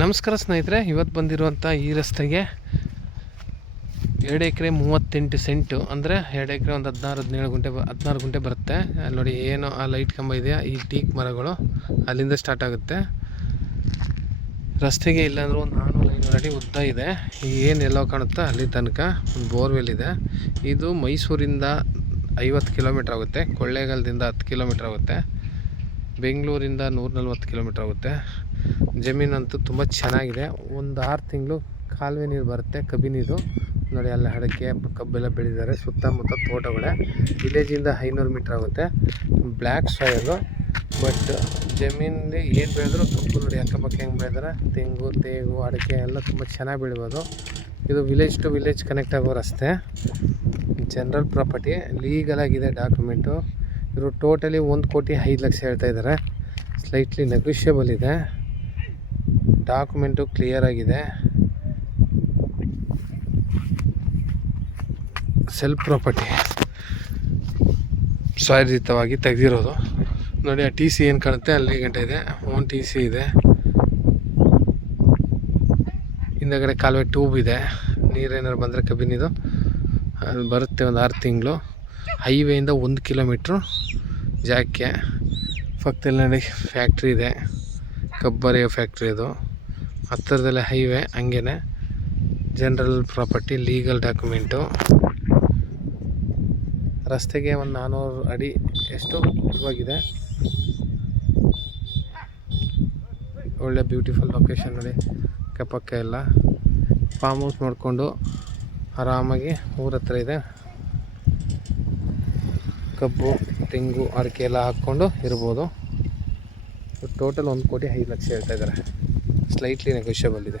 ನಮಸ್ಕಾರ ಸ್ನೇಹಿತರೆ, ಇವತ್ತು ಬಂದಿರುವಂಥ ಈ ರಸ್ತೆಗೆ 2 ಎಕರೆ 38 ಸೆಂಟು ಅಂದರೆ 2 ಎಕರೆ ಒಂದು 16 ಗುಂಟೆ ಬರುತ್ತೆ. ಅಲ್ಲಿ ನೋಡಿ ಏನು ಆ ಲೈಟ್ ಕಂಬ ಇದೆಯಾ, ಈ ಟೀಕ್ ಮರಗಳು ಅಲ್ಲಿಂದ ಸ್ಟಾರ್ಟ್ ಆಗುತ್ತೆ. ರಸ್ತೆಗೆ ಇಲ್ಲಾಂದ್ರೆ ಒಂದು 400-500 ಅಡಿ ಉದ್ದ ಇದೆ. ಏನು ಎಲ್ಲೋ ಕಾಣುತ್ತಾ ಅಲ್ಲಿ ತನಕ ಒಂದು ಬೋರ್ವೆಲ್ ಇದೆ. ಇದು ಮೈಸೂರಿಂದ 50 ಕಿಲೋಮೀಟ್ರ್ ಆಗುತ್ತೆ, ಕೊಳ್ಳೇಗಾಲದಿಂದ 10 ಕಿಲೋಮೀಟ್ರ್ ಆಗುತ್ತೆ, ಬೆಂಗಳೂರಿಂದ 140 ಕಿಲೋಮೀಟ್ರ್ ಆಗುತ್ತೆ. ಜಮೀನಂತೂ ತುಂಬ ಚೆನ್ನಾಗಿದೆ. ಒಂದು 6 ತಿಂಗಳು ಕಾಲುವೆ ನೀರು ಬರುತ್ತೆ, ಕಬ್ಬಿ ನೀರು ನೋಡಿ. ಅಲ್ಲಿ ಅಡಕೆ ಕಬ್ಬೆಲ್ಲ ಬೆಳೆದಿದ್ದಾರೆ, ಸುತ್ತಮುತ್ತ ತೋಟಗಳೇ. ವಿಲೇಜಿಂದ 500 ಮೀಟ್ರ್ ಆಗುತ್ತೆ. ಬ್ಲ್ಯಾಕ್ ಸಾಯಿಲು, ಬಟ್ ಜಮೀನಲ್ಲಿ ಏನು ಬೆಳೆದ್ರು ಕಬ್ಬು ನೋಡಿ ಅಕ್ಕಪಕ್ಕ ಹೆಂಗೆ ಬೆಳೆದಾರೆ. ತೆಂಗು, ತೇಗು, ಅಡಿಕೆ ಎಲ್ಲ ತುಂಬ ಚೆನ್ನಾಗಿ ಬೆಳಿಬೋದು. ಇದು ವಿಲೇಜ್ ಟು ವಿಲೇಜ್ ಕನೆಕ್ಟ್ ಆಗೋ ರಸ್ತೆ. ಜನರಲ್ ಪ್ರಾಪರ್ಟಿ, ಲೀಗಲ್ ಆಗಿದೆ ಡಾಕ್ಯುಮೆಂಟು. ಇವರು ಟೋಟಲಿ 1,05,00,000 ಹೇಳ್ತಾ ಇದ್ದಾರೆ. ಸ್ಲೈಟ್ಲಿ ನೆಗೋಷಿಯಬಲ್ ಇದೆ. ಡಾಕ್ಯುಮೆಂಟು ಕ್ಲಿಯರ್ ಆಗಿದೆ. ಸೆಲ್ಫ್ ಪ್ರಾಪರ್ಟಿ ಸ್ವಾಯತ್ತವಾಗಿ ತೆಗೆದಿರೋದು ನೋಡಿ. ಆ ಟಿ ಸಿ ಏನು ಕಾಣುತ್ತೆ ಅಲ್ಲಿ ಗಂಟೆ ಇದೆ, ಓನ್ ಟಿ ಸಿ ಇದೆ. ಹಿಂದಗಡೆ ಕಾಲುವೆ ಟ್ಯೂಬ್ ಇದೆ. ನೀರೇನಾರು ಬಂದರೆ ಕಬ್ಬಿನಿದು ಅದು ಬರುತ್ತೆ. ಒಂದು 6 ತಿಂಗಳು. ಹೈವೇಯಿಂದ 1 ಕಿಲೋಮೀಟ್ರು ಜಾಗಕ್ಕೆ ಪಕ್ಕದಲ್ಲಿ ನೋಡಿ ಫ್ಯಾಕ್ಟ್ರಿ ಇದೆ, ಕಬ್ಬರಿಯೋ ಫ್ಯಾಕ್ಟ್ರಿ. ಇದು ಹತ್ತಿರದಲ್ಲೇ ಹೈವೇ. ಹಂಗೇ ಜನರಲ್ ಪ್ರಾಪರ್ಟಿ, ಲೀಗಲ್ ಡಾಕ್ಯುಮೆಂಟು. ರಸ್ತೆಗೆ ಒಂದು 400 ಅಡಿ ಎಷ್ಟು ಉದ್ದವಾಗಿದೆ. ಒಳ್ಳೆ ಬ್ಯೂಟಿಫುಲ್ ಲೊಕೇಶನ್ ನೋಡಿ. ಅಕ್ಕಪಕ್ಕ ಎಲ್ಲ ಫಾರ್ಮ್ ಹೌಸ್ ಮಾಡಿಕೊಂಡು ಆರಾಮಾಗಿ ಊರ ಹತ್ರ ಇದೆ. ಕಬ್ಬು, ತೆಂಗು, ಅಡಿಕೆ ಎಲ್ಲ ಹಾಕ್ಕೊಂಡು ಇರ್ಬೋದು. ಟೋಟಲ್ 1,05,00,000 ಹೇಳ್ತಾ ಇದ್ದಾರೆ. ಸ್ಲೈಟ್ಲಿ ನೆಗೋಷಿಯಬಲ್ ಇದೆ.